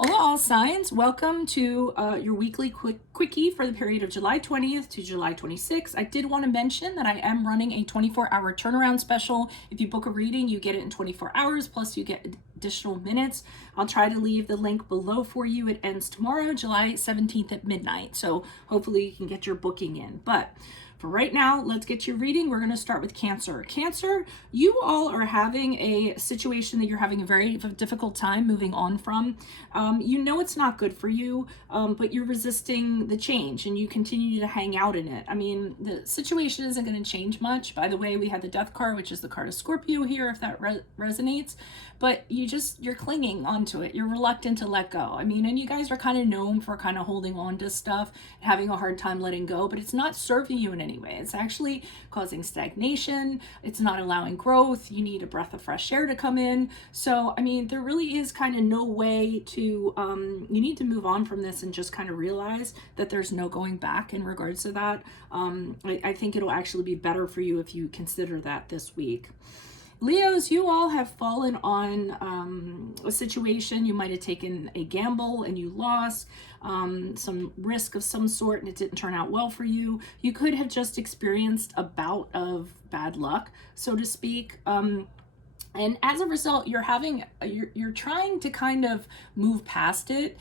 Hola, all signs. Welcome to your weekly quickie for the period of July 20th to July 26th. I did want to mention that I am running a 24-hour turnaround special. If you book a reading, you get it in 24 hours, plus you get additional minutes. I'll try to leave the link below for you. It ends tomorrow, July 17th at midnight. So hopefully you can get your booking in. But for right now, let's get your reading. We're going to start with Cancer. Cancer, you all are having a situation that you're having a very difficult time moving on from. You know it's not good for you, but you're resisting the change and you continue to hang out in it. I mean, the situation isn't going to change much. By the way, we had the Death card, which is the card of Scorpio here, if that resonates. But you're clinging onto it. You're reluctant to let go. I mean, and you guys are kind of known for kind of holding on to stuff, having a hard time letting go, but it's not serving you in any way. It's actually causing stagnation. It's not allowing growth. You need a breath of fresh air to come in. So, I mean, there really is kind of no way to, you need to move on from this and just kind of realize that there's no going back in regards to that. I think it'll actually be better for you if you consider that this week. Leos, you all have fallen on a situation. You might have taken a gamble and you lost some risk of some sort and it didn't turn out well for you. You could have just experienced a bout of bad luck, so to speak. And as a result, you're trying to kind of move past it.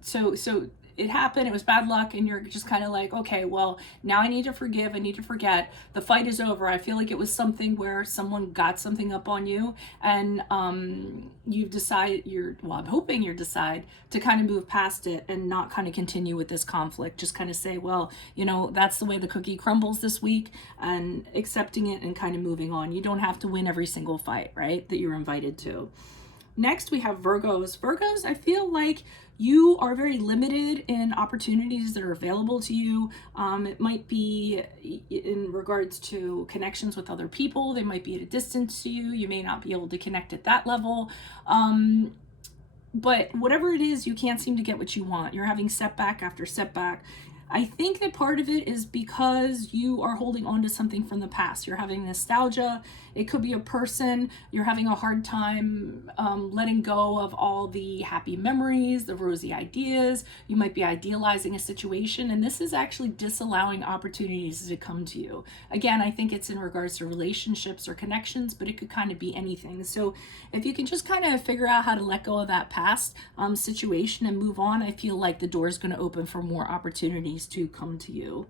So it happened, it was bad luck, and you're just kind of like, okay, well, now I need to forgive, I need to forget. The fight is over. I feel like it was something where someone got something up on you, and you've decided, I'm hoping you decide to kind of move past it and not kind of continue with this conflict. Just kind of say, well, that's the way the cookie crumbles this week, and accepting it and kind of moving on. You don't have to win every single fight, right, that you're invited to. Next, we have Virgos. Virgos, I feel like you are very limited in opportunities that are available to you. It might be in regards to connections with other people. They might be at a distance to you. You may not be able to connect at that level. But whatever it is, you can't seem to get what you want. You're having setback after setback. I think that part of it is because you are holding on to something from the past. You're having nostalgia. It could be a person. You're having a hard time letting go of all the happy memories, the rosy ideas. You might be idealizing a situation, and this is actually disallowing opportunities to come to you. Again, I think it's in regards to relationships or connections, but it could kind of be anything. So if you can just kind of figure out how to let go of that past situation and move on, I feel like the door is going to open for more opportunities to come to you.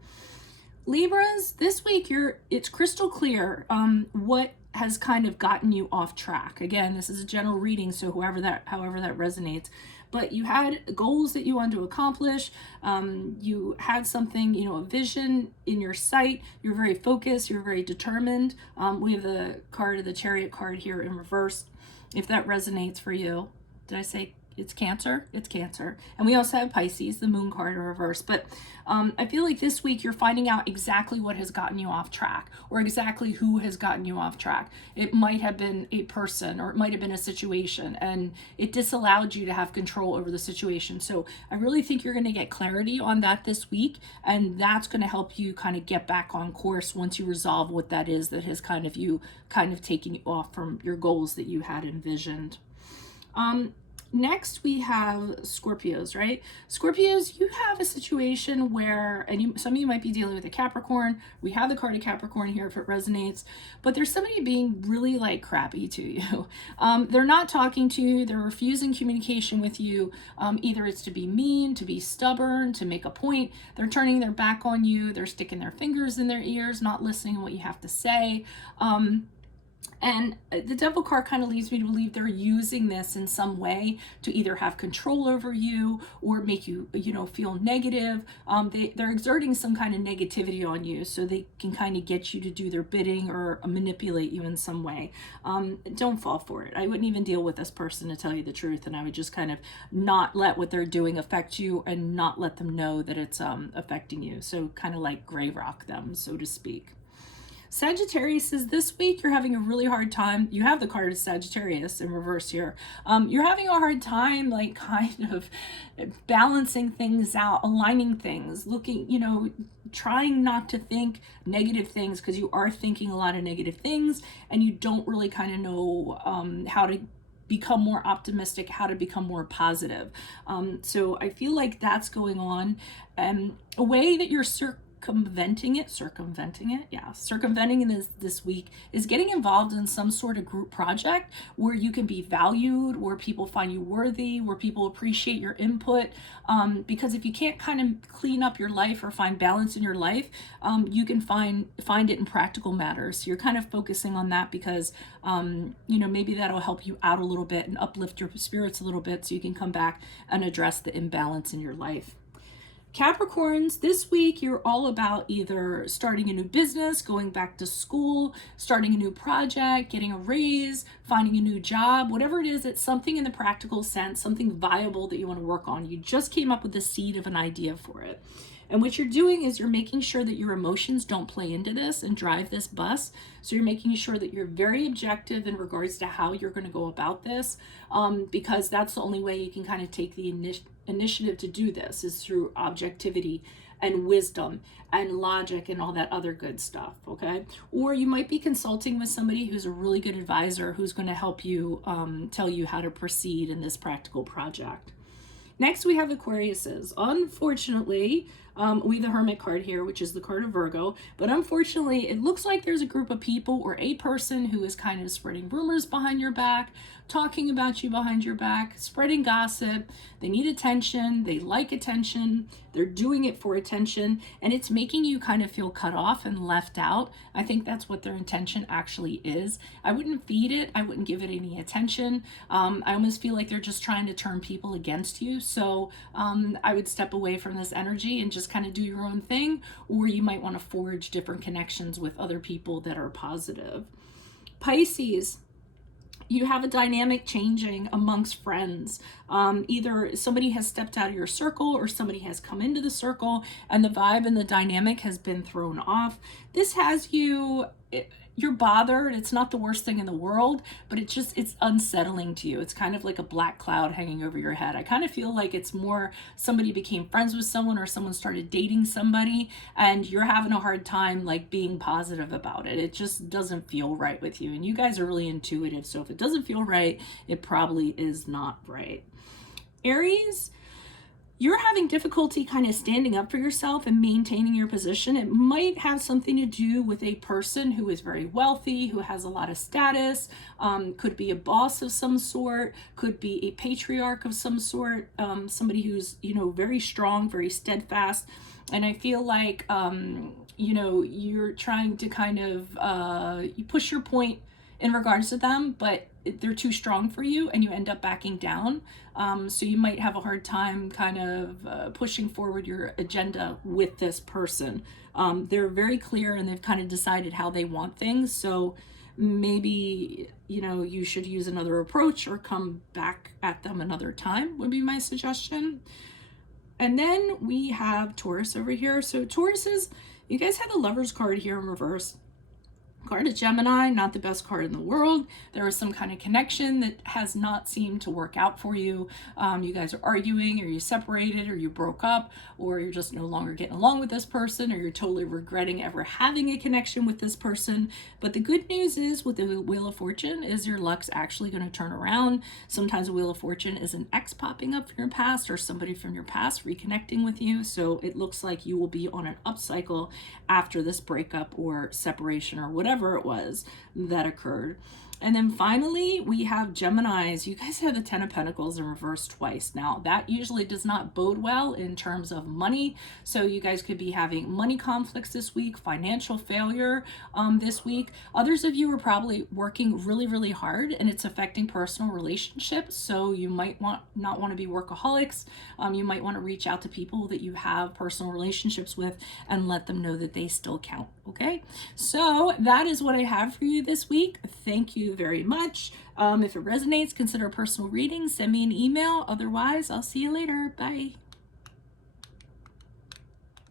Libras, this week it's crystal clear what has kind of gotten you off track. Again, this is a general reading, so however that resonates. But you had goals that you wanted to accomplish. You had something, a vision in your sight. You're very focused. You're very determined. We have the card of the Chariot card here in reverse. If that resonates for you, did I say it's Cancer? It's Cancer. And we also have Pisces, the Moon card in reverse. But I feel like this week you're finding out exactly what has gotten you off track, or exactly who has gotten you off track. It might have been a person, or it might have been a situation, and it disallowed you to have control over the situation. So I really think you're going to get clarity on that this week, and that's going to help you kind of get back on course once you resolve what that is that has kind of taken you off from your goals that you had envisioned. Next, we have Scorpios, right? Scorpios, you have a situation where, some of you might be dealing with a Capricorn. We have the card of Capricorn here if it resonates, but there's somebody being really like crappy to you. They're not talking to you. They're refusing communication with you. Either it's to be mean, to be stubborn, to make a point. They're turning their back on you. They're sticking their fingers in their ears, not listening to what you have to say. And the Devil card kind of leads me to believe they're using this in some way to either have control over you or make you, feel negative. They're exerting some kind of negativity on you so they can kind of get you to do their bidding or manipulate you in some way. Don't fall for it. I wouldn't even deal with this person, to tell you the truth, and I would just kind of not let what they're doing affect you and not let them know that it's affecting you. So kind of like gray rock them, so to speak. Sagittarius is this week you're having a really hard time. You have the card of Sagittarius in reverse here. You're having a hard time, like, kind of balancing things out, aligning things, looking, trying not to think negative things, because you are thinking a lot of negative things and you don't really kind of know how to become more optimistic, how to become more positive. So I feel like that's going on. A way that you're circumventing this week is getting involved in some sort of group project where you can be valued, where people find you worthy, where people appreciate your input. Because if you can't kind of clean up your life or find balance in your life, you can find it in practical matters. So you're kind of focusing on that because maybe that'll help you out a little bit and uplift your spirits a little bit so you can come back and address the imbalance in your life. Capricorns, this week you're all about either starting a new business, going back to school, starting a new project, getting a raise, finding a new job, whatever it is. It's something in the practical sense, something viable that you want to work on. You just came up with the seed of an idea for it. And what you're doing is you're making sure that your emotions don't play into this and drive this bus. So you're making sure that you're very objective in regards to how you're going to go about this, because that's the only way you can kind of take the initiative to do this is through objectivity and wisdom and logic and all that other good stuff, okay? Or you might be consulting with somebody who's a really good advisor who's going to help you tell you how to proceed in this practical project. Next, we have Aquariuses. Unfortunately, we have the Hermit card here, which is the card of Virgo. But unfortunately, it looks like there's a group of people or a person who is kind of spreading rumors behind your back, talking about you behind your back, spreading gossip. They need attention. They like attention. They're doing it for attention. And it's making you kind of feel cut off and left out. I think that's what their intention actually is. I wouldn't feed it. I wouldn't give it any attention. I almost feel like they're just trying to turn people against you. So I would step away from this energy and just kind of do your own thing. Or you might want to forge different connections with other people that are positive. Pisces, you have a dynamic changing amongst friends. Either somebody has stepped out of your circle or somebody has come into the circle and the vibe and the dynamic has been thrown off. This has you, you're bothered. It's not the worst thing in the world, but it's unsettling to you. It's kind of like a black cloud hanging over your head. I kind of feel like it's more somebody became friends with someone or someone started dating somebody and you're having a hard time like being positive about it. It just doesn't feel right with you. And you guys are really intuitive. So if it doesn't feel right, it probably is not right. Aries, you're having difficulty kind of standing up for yourself and maintaining your position. It might have something to do with a person who is very wealthy, who has a lot of status, could be a boss of some sort, could be a patriarch of some sort, somebody who's, very strong, very steadfast. And I feel like, you're trying to kind of you push your point in regards to them, but they're too strong for you and you end up backing down. So you might have a hard time kind of pushing forward your agenda with this person. They're very clear and they've kind of decided how they want things. So maybe, you should use another approach or come back at them another time would be my suggestion. And then we have Taurus over here. So Tauruses, you guys have the Lover's card here in reverse. Card of Gemini, not the best card in the world. There is some kind of connection that has not seemed to work out for you. You guys are arguing, or you separated, or you broke up, or you're just no longer getting along with this person, or you're totally regretting ever having a connection with this person. But the good news is with the Wheel of Fortune is your luck's actually going to turn around. Sometimes the Wheel of Fortune is an ex popping up from your past or somebody from your past reconnecting with you. So it looks like you will be on an upcycle after this breakup or separation or whatever it was that occurred. And then finally, we have Geminis. You guys have the Ten of Pentacles in reverse twice. Now, that usually does not bode well in terms of money. So you guys could be having money conflicts this week, financial failure this week. Others of you are probably working really, really hard and it's affecting personal relationships. So you might not want to be workaholics. You might want to reach out to people that you have personal relationships with and let them know that they still count. Okay, so that is what I have for you this week. Thank you very much. If it resonates, consider a personal reading. Send me an email. Otherwise, I'll see you later. Bye.